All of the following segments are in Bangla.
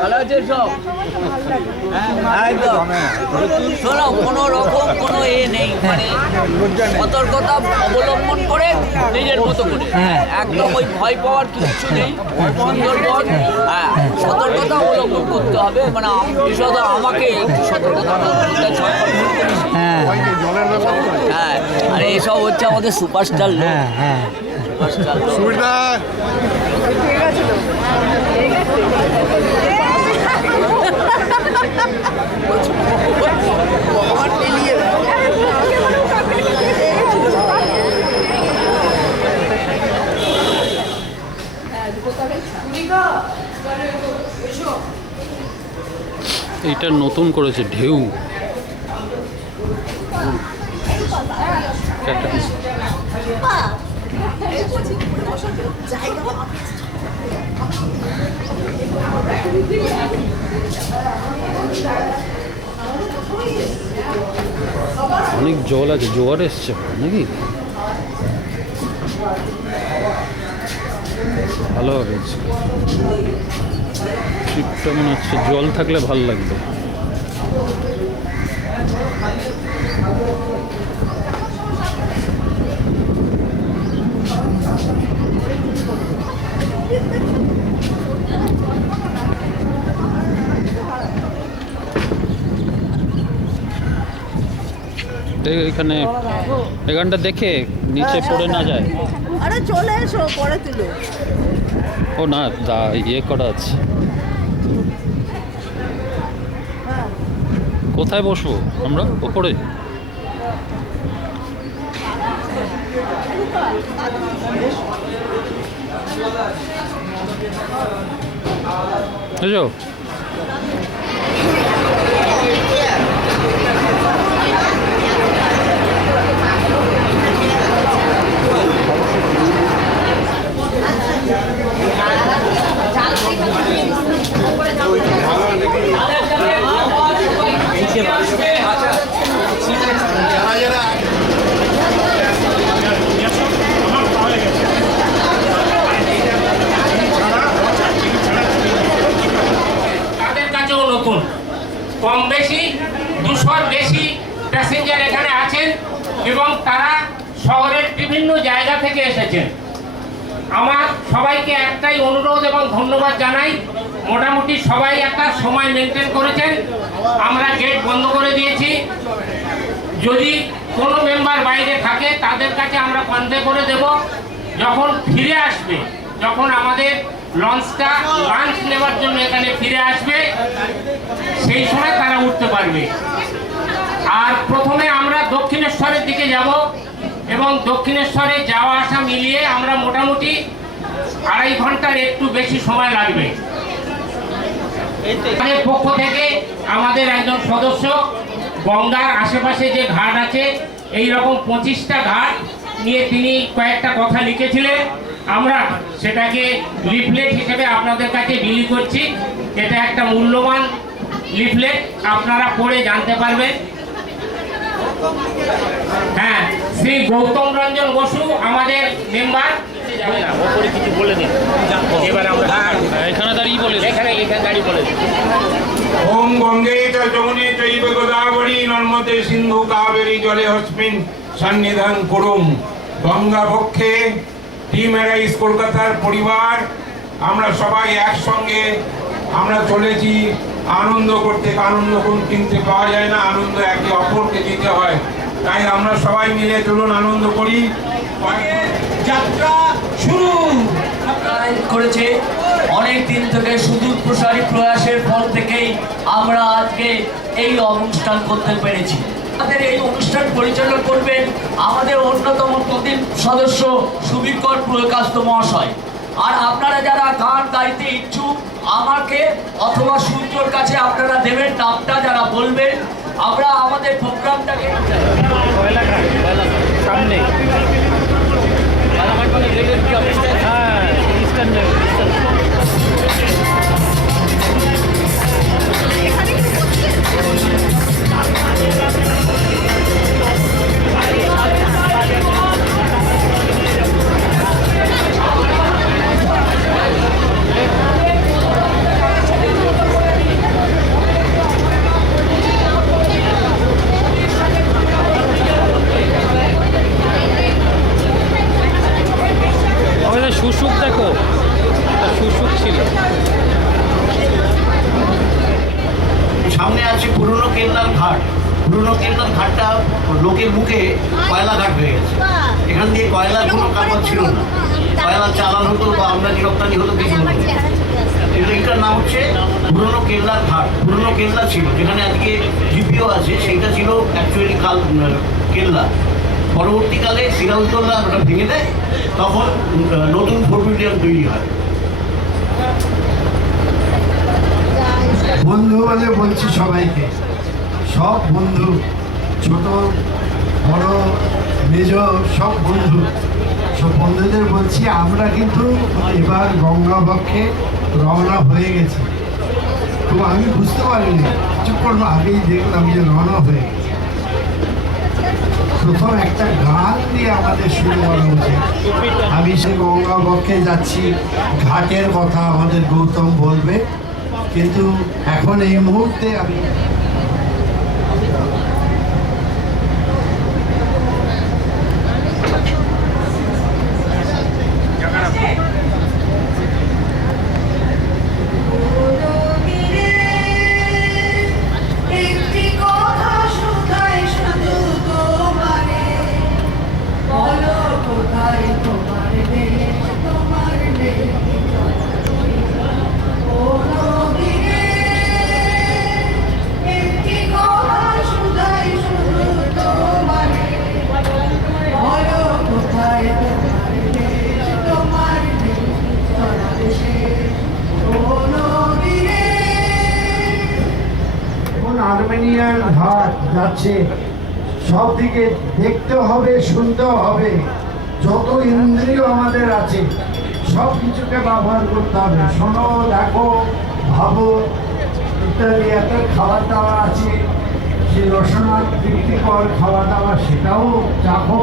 ভালো আছে সব? শোনো, কোনো রকম কোনো নেই, মানে সতর্কতা অবলম্বন করে নিজের মতো করে, একদম ওই ভয় পাওয়ার কিছু নেই। সুন্দরবন সতর্কতা অবলম্বন করতে হবে, মানে বিশেষত আমাকে সতর্কতা হ্যাঁ। আর এসব হচ্ছে আমাদের সুপারস্টার সুপারস্টার এটা নতুন করেছে ঢেউ। অনেক জল আছে, জোয়ার এসছে নাকি? ভালো হবে ট্রিপটা, মনে হচ্ছে জল থাকলে ভালো লাগবে। এখানে এখানটা দেখে নিচে পড়ে না যায়। আরে চলে এসো, পরে তুলো। ও না, ইয়ে করা আছে। কোথায় বসবো আমরা? ওপরে? বুঝো কম বেশি 200-র বেশি প্যাসেঞ্জার এখানে আছেন এবং তারা শহরের বিভিন্ন জায়গা থেকে এসেছেন। আমার সবাইকে একটাই অনুরোধ এবং ধন্যবাদ জানাই, মোটামুটি সবাই একটা সময় মেনটেন করেছেন। আমরা গেট বন্ধ করে দিয়েছি। যদি কোনো মেম্বার বাইরে থাকে তাদের কাছে আমরা কনভে করে দেব, যখন ফিরে আসবে, যখন আমাদের লঞ্চটা লাঞ্চ নেওয়ার জন্য এখানে ফিরে আসবে, সেই সময় তারা উঠতে পারবে। আর প্রথমে আমরা দক্ষিণেশ্বরের দিকে যাব এবং দক্ষিণেশ্বরে যাওয়া আসা মিলিয়ে আমরা মোটামুটি 2.5 ঘন্টার একটু বেশি সময় লাগবে। আমাদের পক্ষ থেকে আমাদের একজন সদস্য গঙ্গার আশেপাশে যে ঘাট আছে, এই রকম 25টা ঘাট নিয়ে তিনি কয়েকটা কথা লিখেছিলেন। আমরা সেটাকে লিফলেট হিসেবে আপনাদের কাছে বিলি করছি। এটা একটা মূল্যবান লিফলেট, আপনারা পড়ে জানতে পারবেন। হ্যাঁ, শ্রী গৌতম রঞ্জন বসু আমাদের মেম্বার। কিছু বলে দিন, এবার আমরা এখানে দাঁড়িয়ে বলে এখানে দাঁড়িয়ে বলে দিন। ওম গঙ্গে চ যমুনে চৈব গোদাবরী নর্মদে সিন্ধু কাবেরী জলে অস্মিন সন্নিধান কুরুম। গঙ্গা পক্ষে টিম এরাইস কলকাতার পরিবার আমরা সবাই একসঙ্গে আমরা চলেছি আনন্দ করতে। আনন্দ কোন কিনতে পাওয়া যায় না, আনন্দ একে অপরকে দিতে হয়। তাই আমরা সবাই মিলে চলুন আনন্দ করি। যাত্রা শুরু করেছে অনেক দিন থেকে, সুদূর প্রসারী প্রয়াসের ফল থেকেই আমরা আজকে এই অনুষ্ঠান করতে পেরেছি। আমাদের এই অনুষ্ঠান পরিচালনা করবেন আমাদের অন্যতম প্রদীপ সদস্য সুবীরকর প্রকাশ মহাশয়। আর আপনারা যারা গান গাইতে ইচ্ছুক, আমাকে অথবা সূর্যর কাছে আপনারা দেবেন নামটা, যারা বলবেন আমরা আমাদের প্রোগ্রামটাকে সামনে শুশুক দেখো, একটা শুশুক ছিল। সামনে আছে পুরনো কেল্লার ঘাট। পুরনো কেল্লার ঘাটটা লোকের মুখে কয়লা ঘাট হয়ে গেছে। এখান দিয়ে কয়লার কোনো কাপড় ছিল না, কয়লা চালান হতো বা আমদানি রপ্তানি হতো কিছু হতো। এইটার নাম হচ্ছে পুরনো কেল্লার ঘাট। পুরনো কেল্লা ছিল যেখানে আজকে জিপিও আছে, সেইটা ছিল অ্যাকচুয়ালি কেল্লা। পরবর্তীকালে সিরাজউদ্দৌলা ওটা ভেঙে দেয়, তখন নতুন ফোর্ট উইলিয়াম তৈরি হয়। বন্ধু বলে বলছি সবাইকে, সব বন্ধু, ছোট বড় মেজ সব বন্ধু, সব বন্ধুদের বলছি আমরা কিন্তু এবার গঙ্গা বক্ষে রওনা হয়ে গেছি। তো আমি বুঝতে পারিনি, কিছুক্ষণ আগেই দেখলাম যে রওনা হয়ে গেছে। প্রথম একটা গান দিয়ে আমাদের শুরু করা উচিত। আমি সে গঙ্গা বক্ষে যাচ্ছি, ঘাটের কথা আমাদের গৌতম বলবে, কিন্তু এখন এই মুহূর্তে আমি আর্মেনিয়ান ঘাট যাচ্ছে, সব দিকে দেখতে হবে, শুনতে হবে, যত ইন্দ্রিয় আমাদের আছে সব কিছুকে ব্যবহার করতে হবে। শোনো, দেখো, ভাবো ইত্যাদি। এত খাবার দাবার আছে, সে রসনার তৃপ্তিকর খাওয়া দাওয়া, সেটাও চাখো।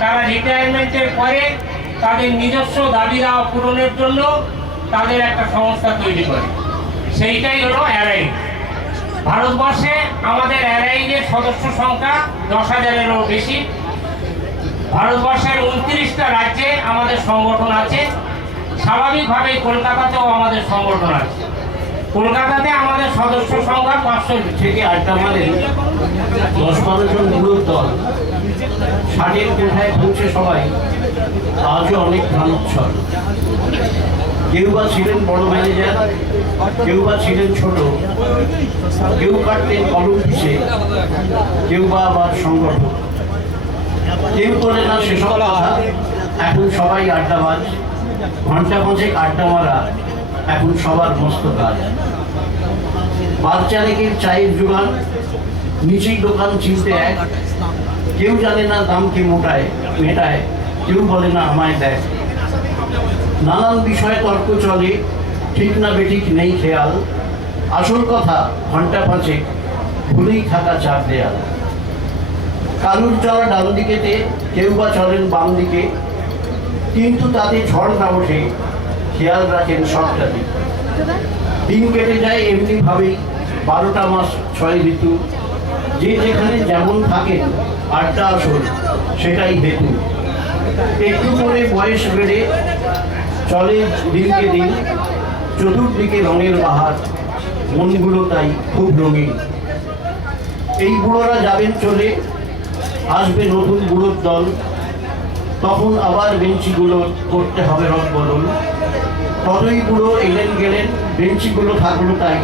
তারা রিটায়ারমেন্টের পরে তাদের নিজস্ব দাবিরা পূরণের জন্য তাদের একটা সংস্থা তৈরি করে, সেইটাই হলো অ্যারাইজ। ভারতবর্ষে আমাদের অ্যারাইজের সদস্য সংখ্যা 10,000-এরও বেশি। ভারতবর্ষের 29টা রাজ্যে আমাদের সংগঠন আছে। স্বাভাবিকভাবেই কলকাতাতেও আমাদের সংগঠন আছে। কলকাতাতে আমাদের সদস্য সংখ্যা 500 থেকে আড্ডা মারে 10-12 জন মূল দল ষাটের কোঠায় পৌঁছে সবাই আজও অনেক প্রাণোচ্ছল। কেউ বা ছিলেন বড় ম্যানেজার, কেউ বা ছিলেন ছোট, কেউ কাটতেন কলম পিছে, কেউ বা আবার সংগঠন। কেউ করে না সেসব কথা, এখন সবাই আড্ডাবাজ, ঘন্টা পাঁচেক আড্ডা মারা এখন সবার মস্ত কাজ। বাচ্চারেকের চায়ের জোগান, নিচেই দোকান চিনতে এক, কেউ জানে না দাম কে মেটায়, কেউ বলে না আমায় দেয়। নানান বিষয়ে তর্ক চলে, ঠিক না বেঠিক নেই খেয়াল, আসল কথা ঘন্টা পাঁচেক ভুলেই থাকা চার দেয়াল। কালুর চলা ডান দিকেতে, কেউ বা চলেন বাম দিকে, কিন্তু তাতে ঝড় না ওঠে, খেয়াল রাখেন সবটাতে। দিন কেটে যায় এমনি ভাবেই, 12টা মাস 6 ঋতু, যে যেখানে যেমন থাকেন আড্ডা আসল সেটাই হেতু। একটু করে বয়স বেড়ে চলে দিনকে দিন, চতুর্দিকে রঙের বাহার, মনগুলো তাই খুব রঙিন। এই বুড়োরা যাবেন চলে, আসবে নতুন বুড়োর দল, তখন আবার বেঞ্চিগুলো করতে হবে রং বদল। কতই বুড়ো এলেন গেলেন, বেঞ্চিগুলো থাকলো তাই,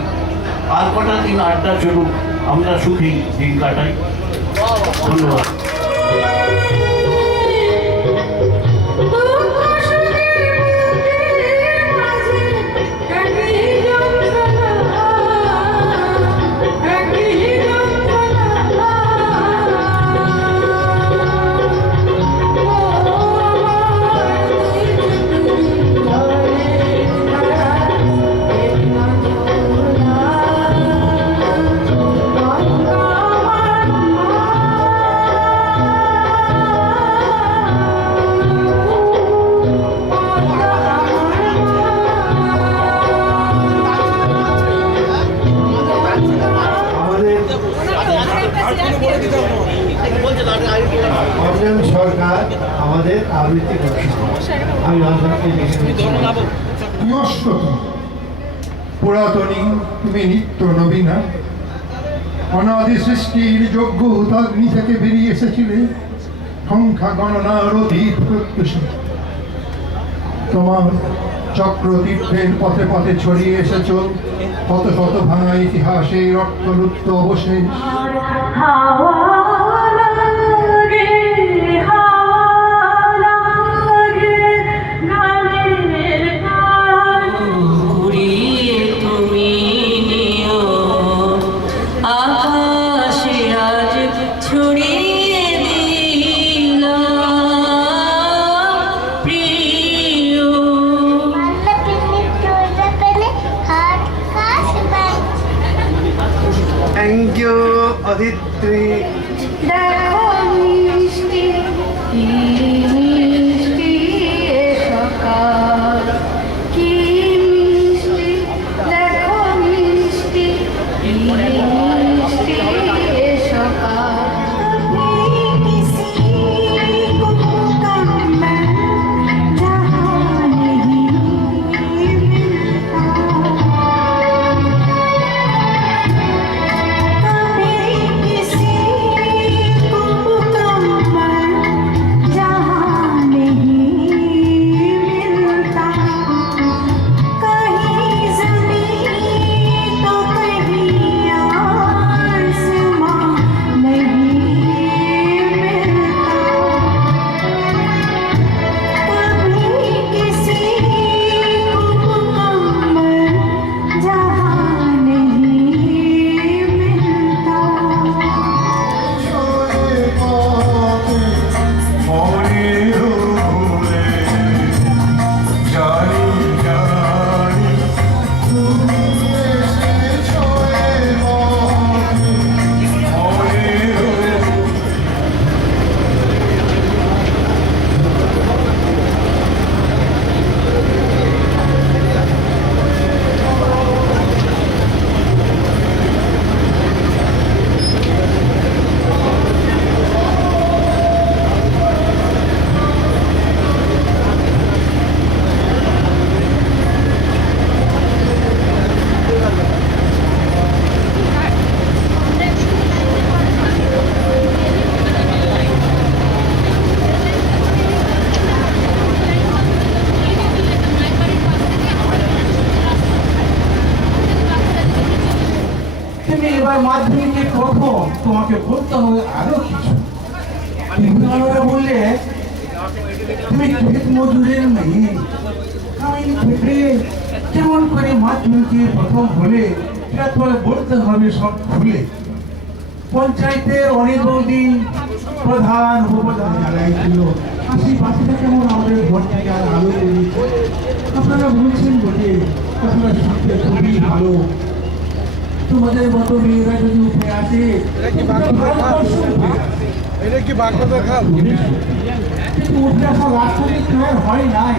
আর কটা দিন আড্ডা চলুক, আমরা সুখী দিন কাটাই। ধন্যবাদ। অর্জন সরকার আমাদের আবৃত্তি করছেন, আমি অর্জনকে পুরাতনী তুমি নিত্য নবীনা, অনাদি সৃষ্টির যোগ্য হুতাগ্নি থেকে বেরিয়ে এসেছিলে সংখ্যা গণনার অতীত প্রত্যুষে। তোমার চক্রতীর্থের পথে পথে ছড়িয়ে এসেছ কত শত ভাঙা ইতিহাসের রক্তলুপ্ত অবশেষ। Thank you Aditri. দেখো মিষ্টি কি মিষ্টি এ সকাল, কি মিষ্টি, দেখো মিষ্টি কি মিষ্টি এ সকাল। এবার মাধ্যমিকে প্রথম, তোমাকে বলতে হবে আরো কিছু। বললে তুমি ক্ষেত মজুরের মেয়ে, কামাইনি ক্ষেত্রে কেমন করে মাধ্যমিকে প্রথম হলে সেটা তোমার বলতে হবে সব খুলে। পঞ্চায়েতের অনেক বৌদি প্রধান উপপ্রধান যারাই ছিল আশিপাশে কেমন আমাদের ঘর থেকে আর আলো বেরিয়েছে। আপনারা বলছেন বটে আপনারা শুনতে খুবই ভালো, তোমাদের মতো মেয়েরা যদি উঠে আসে এটা কি বাগদা খাল? কিন্তু উঠে আসা রাস্তাতে তোমার হয় নাই।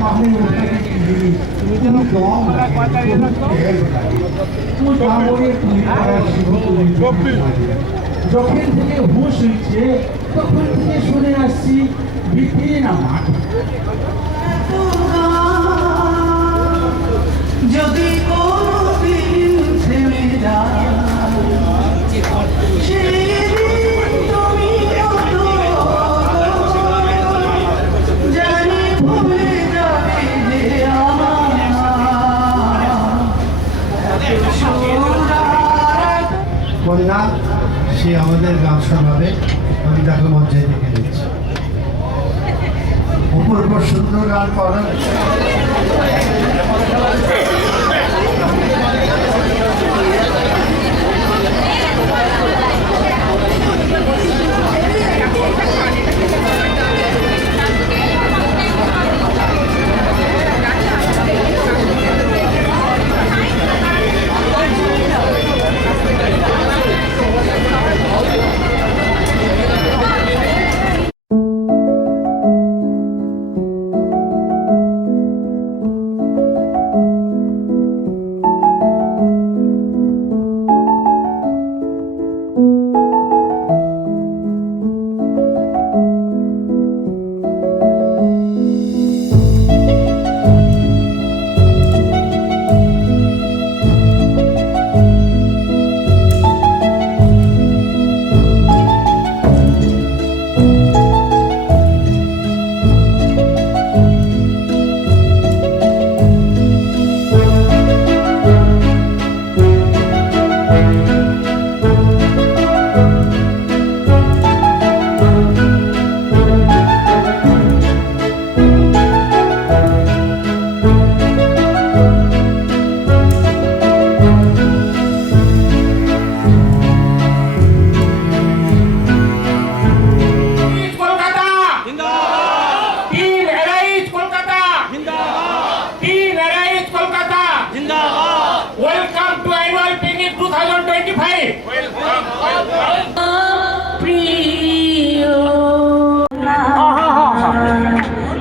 পাহাড়ে ওঠাকে কি জিনিস, তুমি দম যখন থেকে হুঁশ হয়েছে তখন থেকে শুনে আসছি বিক্রি না মাঠ। যদি কোনদিন থেমে যায় কন্যা সে আমাদের গান শোনাবে, আমি তাকে মঞ্চে দেখে নিচ্ছি। অপূর্ব সুন্দর গান করেন।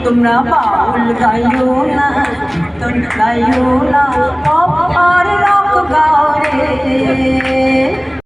তোমরা বাউল গাইও না, কীর্তন গাইও না, পপ আর রক গাও রে।